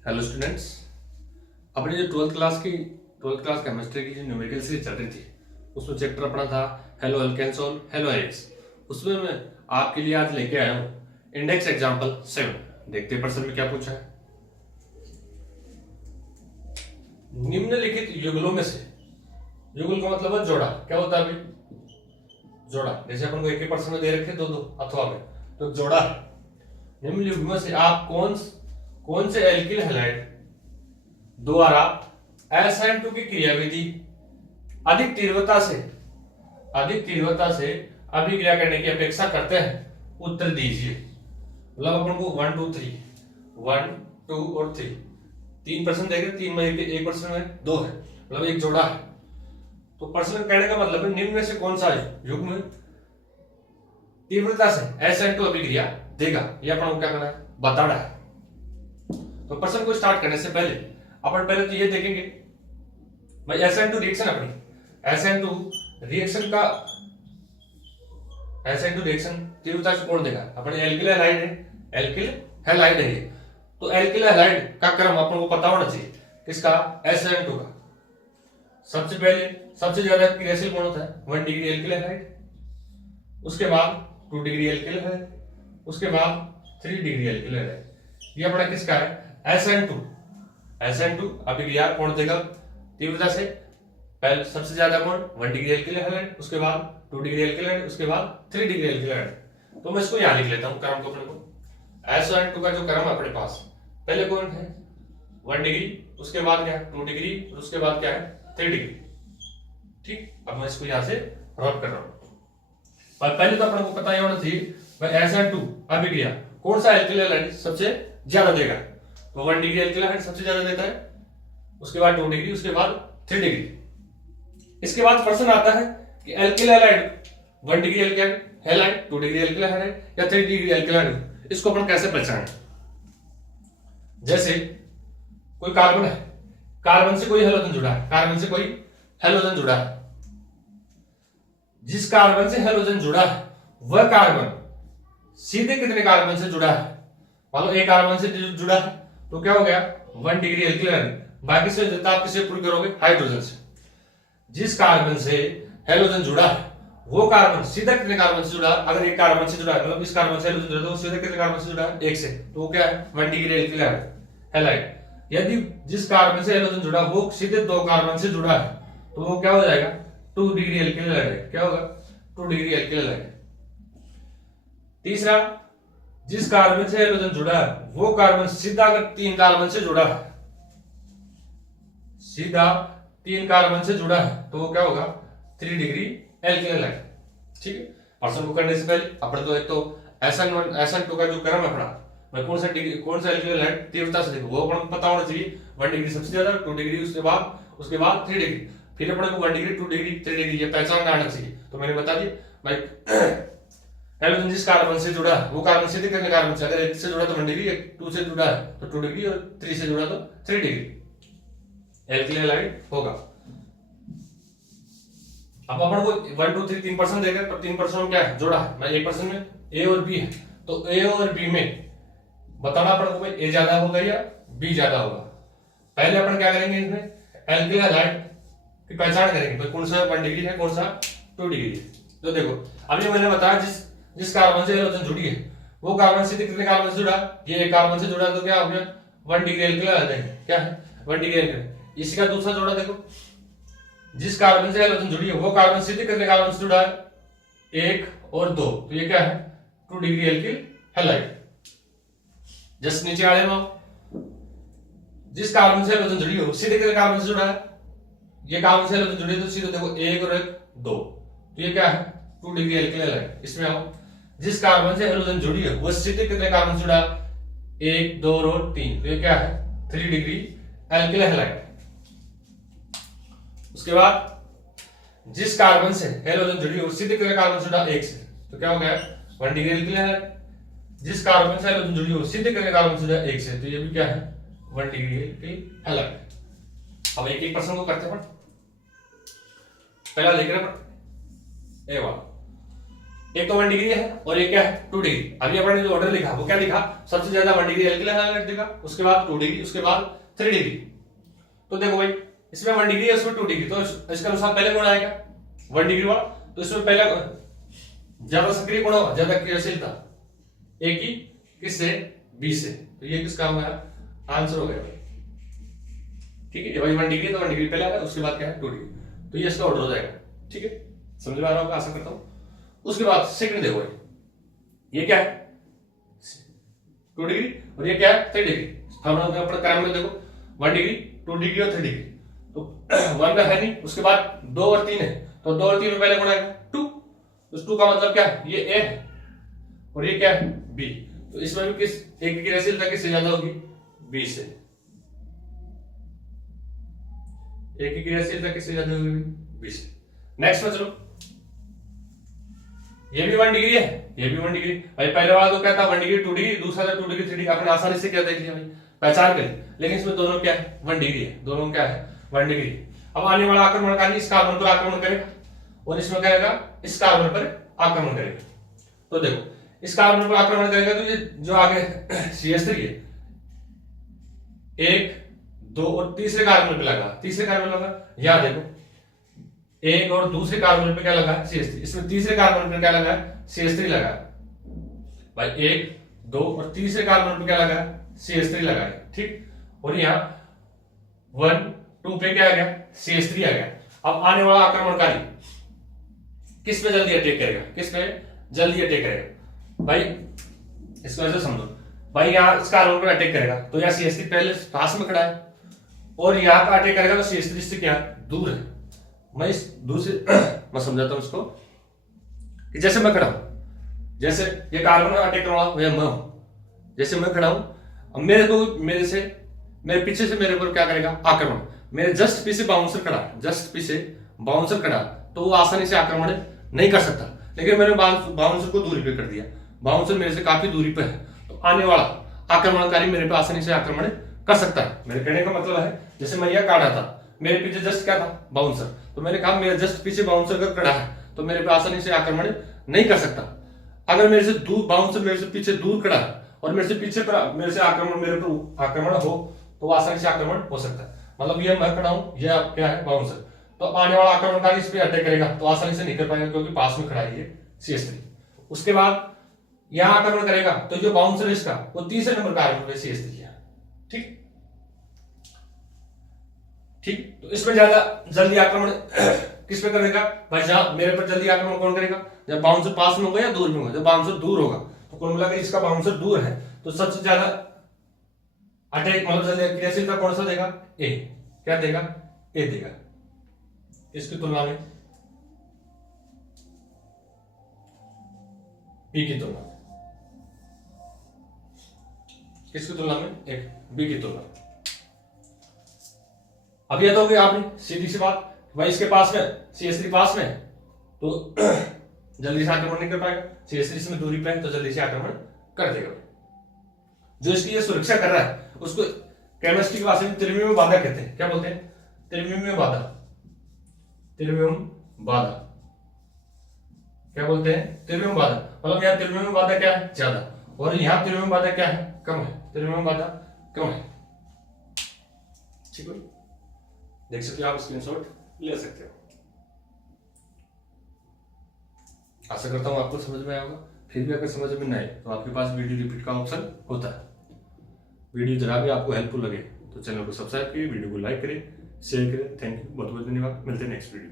Hello students. अपनी जो twelfth class chemistry की जो न्यूमेरिकल सीरीज चल रही थी उसमें चैप्टर अपना था हेलो अल्केन्सोल हेलो एरिक्स। उसमें मैं आपके लिए आज लेके आया हूँ इंडेक्स एग्जाम्पल 7। देखते हैं प्रश्न में क्या पूछा है। निम्नलिखित युगलों में से, युगल का मतलब है जोड़ा, क्या होता है अभी जोड़ा, जैसे अपन को एक ही प्रश्न में दे रखे दो अथवा में, तो जोड़ा है। निम्न युग में से आप कौन से एल्किल हैलाइड द्वारा SN2 की क्रियाविधि अधिक तीव्रता से अभिक्रिया करने की अपेक्षा करते हैं, उत्तर दीजिए। मतलब अपन को 1 2 3 1 2 और 3 तीन प्रश्न देखे, तीन में एक प्रश्न में दो है, मतलब एक जोड़ा है। तो प्रश्न कहने का मतलब है निम्न में से कौन सा युग में तीव्रता से SN2 अभिक्रिया देगा, ये अपन को क्या करना है, बताना है। तो प्रश्न को स्टार्ट करने से पहले अपन पहले तो ये देखेंगे भाई SN2 रिएक्शन, अपनी SN2 रिएक्शन तीव्रता से कौन देगा, अपने एल्किल हैलाइड है ये। तो एल्किल हैलाइड का क्रम अपन को पता होना चाहिए, किसका, SN2 का। सबसे ज्यादा क्रियाशील कौन होता है, 1 डिग्री एल्किल हैलाइड, उसके बाद 2 डिग्री एल्किल हैलाइड, उसके बाद 3 डिग्री एल्किल हैलाइड। ये अपना किसका है, SN2 अभिक्रिया कौन देगा तीव्रता से, पहले सबसे ज्यादा कौन, 1 डिग्री एल्किल हैलाइड, उसके बाद 2 डिग्री एल्किल हैलाइड, उसके बाद 3 डिग्री एल्किल हैलाइड। तो मैं इसको यहां लिख लेता हूं क्रम को। अपने को SN2 का जो क्रम है अपने पास, पहले कौन है 1 डिग्री, उसके बाद क्या है 2 डिग्री, और उसके बाद क्या है 3 डिग्री। ठीक, अब मैं इसको यहां से रब कर रहा हूं। पर पहले तो अपने को पता ही होना चाहिए भाई SN2 अभिक्रिया कौन सा एल्किल हैलाइड सबसे ज्यादा देगा। तो 1 डिग्री एल्किल हैलाइड सबसे ज्यादा देता है, उसके बाद 2 डिग्री, उसके बाद 3 डिग्री। इसके बाद प्रश्न आता है कि alkyl halide 1 degree alkyl halide, 2 degree alkyl halide या 3 डिग्री एल्किल हैलाइड, इसको अपन कैसे पहचानें। जैसे कोई कार्बन है, कार्बन से कोई हैलोजन जुड़ा है, जिस कार्बन से हैलोजन जुड़ा है वह कार्बन सीधे कितने कार्बन से जुड़ा है, मान लो एक कार्बन से जुड़ा है तो क्या हो गया 1 डिग्री एल्किल हैलाइड, बाकी से आप किसे पूरी करोगे, हाइड्रोजन से। जिस कार्बन से हैलोजन जुड़ा है वो कार्बन सीधा कितने कार्बन से जुड़ा है, अगर एक कार्बन से जुड़ा है, मतलब इस कार्बन से हैलोजन जुड़ा है तो वो सीधे कितने कार्बन से जुड़ा है, एक से, तो वो क्या है 1 डिग्री एल्किल हैलाइड। यदि जिस कार्बन से हैलोजन जुड़ा वो सीधे 2 कार्बन से जुड़ा है तो वो क्या हो जाएगा 2 डिग्री एल्किल हैलाइड, क्या होगा 2 डिग्री एल्किल हैलाइड। तीसरा, जिस कार्बन से हैलोजन जुड़ा है वो कार्बन सीधा अगर 3 कार्बन से जुड़ा है, सीधा 3 कार्बन से जुड़ा है तो वो क्या होगा 3 डिग्री एल्किल हैलाइड। ठीक है, प्रश्न को करने से पहले अपन तो एक तो SN2 का जो क्रम है अपना, मैं कौन सा एल्किल हैलाइड तीव्रता से देखो वो अपन को पता होना चाहिए। 1 डिग्री सबसे ज्यादा, 2 डिग्री उसके बाद 3 डिग्री, फिर अपन को 1 डिग्री 2 डिग्री 3 डिग्री ये पहचान आना चाहिए। तो मैंने बता दिया भाई हैलोजन जिस कार्बन से जुड़ा है वो कार्बन सीधे कितने कार्बन से, अगर 1 से जुड़ा तो 1 डिग्री, 2 से जुड़ा है तो 2 डिग्री, और 3 से जुड़ा तो 3 डिग्री एल्किल हैलाइड होगा। अब अपन को 1 2 3 3% देकर, पर 3% में क्या है जोड़ा है, मैं एक पर्सन में A और B है, तो A और B में बताना अपन को भाई A ज्यादा होगा या B ज्यादा होगा। पहले अपन क्या करेंगे, इसमें एल्किल हैलाइड की पहचान करेंगे भाई कौन सा 1 डिग्री है, कौन सा 2 डिग्री है। तो देखो अभी मैंने बताया जिस कार्बन से हैलोजन जुड़ी है वो कार्बन से कितने कार्बन से जुड़ा, ये एक कार्बन से जुड़ा तो क्या हो गया 1 डिग्री एल्किल हैलाइड, क्या है 1 डिग्री एल्किल। इसी का दूसरा जोड़ा देखो, जिस कार्बन से हैलोजन जुड़ी है वो कार्बन सीधे कितने कार्बन से जुड़ा है, 1 और 2, तो ये क्या है 2 डिग्री एल्किल हैलाइड। जस्ट नीचे आ रहे जिस कार्बन से हैलोजन जुड़ी है वो सीधे कितने कार्बन से जुड़ा है, ये कार्बन से हैलोजन जुड़ी है तो सीधे देखो 1 और 1 2, तो ये क्या है 2 डिग्री एल्किल हैलाइड। इसमें आओ, जिस कार्बन से हैलोजन जुड़ी है वो सीधे कितने कार्बन से जुड़ा, 1 2 और 3, तो ये क्या है 3 डिग्री एल्किल हैलाइड। उसके बाद जिस कार्बन से हैलोजन जुड़ी है वो सीधे कितने कार्बन से जुड़ा, 1 से, तो क्या हो गया 1 डिग्री एल्किल हैलाइड। जिस कार्बन से हैलोजन जुड़ी है वो सीधे कितने कार्बन से जुड़ा, 1 से, तो ये भी क्या है 1 डिग्री एल्किल हैलाइड। अब एक एक प्रश्न को करते हैं। पहला लिख रहे हैं ए वाला, एक तो 1 डिग्री है और एक क्या है 2 डिग्री। अभी अपन ने जो ऑर्डर लिखा वो क्या लिखा, सबसे ज्यादा 1 डिग्री एल्किल हाइड्रोजन लिखा, उसके बाद 2 डिग्री, उसके बाद 3 डिग्री। तो देखो भाई इसमें 1 डिग्री है, इसमें 2 डिग्री, तो इसका अनुसार पहले कौन आएगा 1 डिग्री वाला, तो इसमें पहला ज्यादा सक्रिय कौन होगा, ज्यादा क्रियाशीलता ए की किससे बी से, तो ये किसका हमारा आंसर हो गया। ठीक है भाई 1 डिग्री तो 1 डिग्री पहला है, उसके बाद क्या है 2 डिग्री, तो ये इसका ऑर्डर हो जाएगा। ठीक है समझ में आ रहा होगा आशा करता हूं। उसके बाद सेकंड देखो ये क्या है 2 डिग्री और ये क्या है 3 डिग्री। हम अपने क्रम में देखो 1 डिग्री 2 डिग्री और 3 डिग्री, तो 1 का है नहीं, उसके बाद 2 और 3 है, तो 2 और 3 में पहले कौन आएगा 2, तो 2 का मतलब क्या है ये ए है और ये क्या है बी, तो इसमें भी किस एक की क्रियाशीलता किससे ज्यादा होगी बी से, एक की क्रियाशीलता किससे ज्यादा होगी बी से। नेक्स्ट में चलो ये भी 1 डिग्री है, ये भी 1 डिग्री। भाई पहले वाला तो क्या था 1 डिग्री 2 डिग्री, दूसरा था 2 डिग्री 3 डिग्री, आपने आसानी से क्या देख लिया भाई पहचान कर, लेकिन इसमें दोनों क्या है 1 डिग्री है, दोनों क्या है 1 डिग्री। अब आने वाला आक्रमणकारी इस कार्बन पर आक्रमण करेगा और इसमें करेगा इस कार्बन पर आक्रमण करेगा। तो देखो इस कार्बन पर आक्रमण करेगा तो ये जो आगे CH3 है 1 2 और तीसरे कार्बन पे लगा, तीसरे कार्बन लगा, यहां देखो एक और दूसरे कार्बन पे क्या लगा है CH3, इसमें तीसरे कार्बन पे क्या लगा है CH3 लगा है भाई 1 2 और तीसरे कार्बन पे क्या लगा है CH3 लगा है। ठीक और यहाँ 1 2 पे क्या आ गया CH3 आ गया। अब आने वाला आक्रमणकारी किस पे जल्दी अटैक करेगा, किस पे जल्दी अटैक करेगा भाई इसको ऐसे समझो भाई यहाँ इस कार्बन पर अटैक करेगा तो यहाँ CH3 पहले पास में खड़ा है और यहाँ का अटैक करेगा तो CH3 से क्या दूर है। मैं इस दूसरे मैं समझाता हूं इसको कि जैसे मैं खड़ा हूं, जैसे ये कार्बन अटैक कर रहा हूं मैं हूं, जैसे मैं खड़ा हूं, अब मेरे को मेरे पीछे से मेरे ऊपर क्या करेगा आक्रमण, मेरे जस्ट पीछे बाउंसर खड़ा, जस्ट पीछे बाउंसर खड़ा, तो वो आसानी से आक्रमण नहीं कर सकता, लेकिन मैंने बाउंसर को दूरी पे कर दिया, बाउंसर मेरे से काफी दूरी पे है, तो आने वाला आक्रमणकारी मेरे पे आसानी से आक्रमण कर सकता है। मेरे कहने का मतलब है जैसे मैं यह काढ़ा था, मेरे पीछे जस्ट क्या था बाउंसर, तो मैंने कहा मेरे जस्ट पीछे बाउंसर का कड़ा है तो मेरे पे आसानी से आक्रमण नहीं कर सकता। अगर मेरे से दूर बाउंसर मेरे से पीछे दूर खड़ा है और मेरे से पीछे पर मेरे से आक्रमण मेरे पर आक्रमण हो तो आसानी से आक्रमण हो सकता है। मतलब ये मैं खड़ा हूं, ये क्या है बाउंसर, तो आने वाला आक्रमणकारी इस पे अटैक करेगा तो आसानी से नहीं कर पाएगा क्योंकि पास में खड़ा है ये CH3। उसके बाद यहां आक्रमण करेगा तो जो बाउंसर है इसका वो तीसरे नंबर कार्बन पे CH3 है। ठीक ठीक, तो इसमें ज्यादा जल्दी आक्रमण किस पे करेगा भाई, जहां मेरे पर जल्दी आक्रमण कौन करेगा, जब बाउंसर पास में होगा या दूर में होगा, जब बाउंसर दूर होगा तो कुल मिलाकर इसका बाउंसर दूर है तो सबसे ज्यादा अटैक मतलब जल्दी क्रियाशीलता कौन सा देगा ए, क्या देगा ए देगा। इसकी तुलना में बी की तुलना में, किसकी तुलना में एक बी की तुलना में। अब ये तो हो गई आपने सीधी सी बात भाई इसके पास में CH3 पास में तो जल्दी से आक्रमण नहीं कर पाएगा, CH3 इसमें दूरी पे है तो जल्दी से आक्रमण कर देगा। जो इसकी ये सुरक्षा कर रहा है उसको केमिस्ट्री की भाषा में त्रिविम बाधा कहते हैं। क्या बोलते हैं त्रिविम बाधा, त्रिविम बाधा क्या बोलते हैं त्रिविम बाधा, मतलब यहाँ त्रिविम बाधा क्या है ज्यादा और यहाँ त्रिविम बाधा क्या है कम है, त्रिविम बाधा कम है। ठीक है देख सकते हो आप स्क्रीनशॉट ले सकते हो। आशा करता हूं आपको समझ में आया होगा, फिर भी अगर समझ में ना आए तो आपके पास वीडियो रिपीट का ऑप्शन होता है। वीडियो जरा भी आपको हेल्पफुल लगे तो चैनल को सब्सक्राइब करिए, वीडियो को लाइक करें, शेयर करें। थैंक यू, बहुत बहुत धन्यवाद, मिलते हैं नेक्स्ट वीडियो।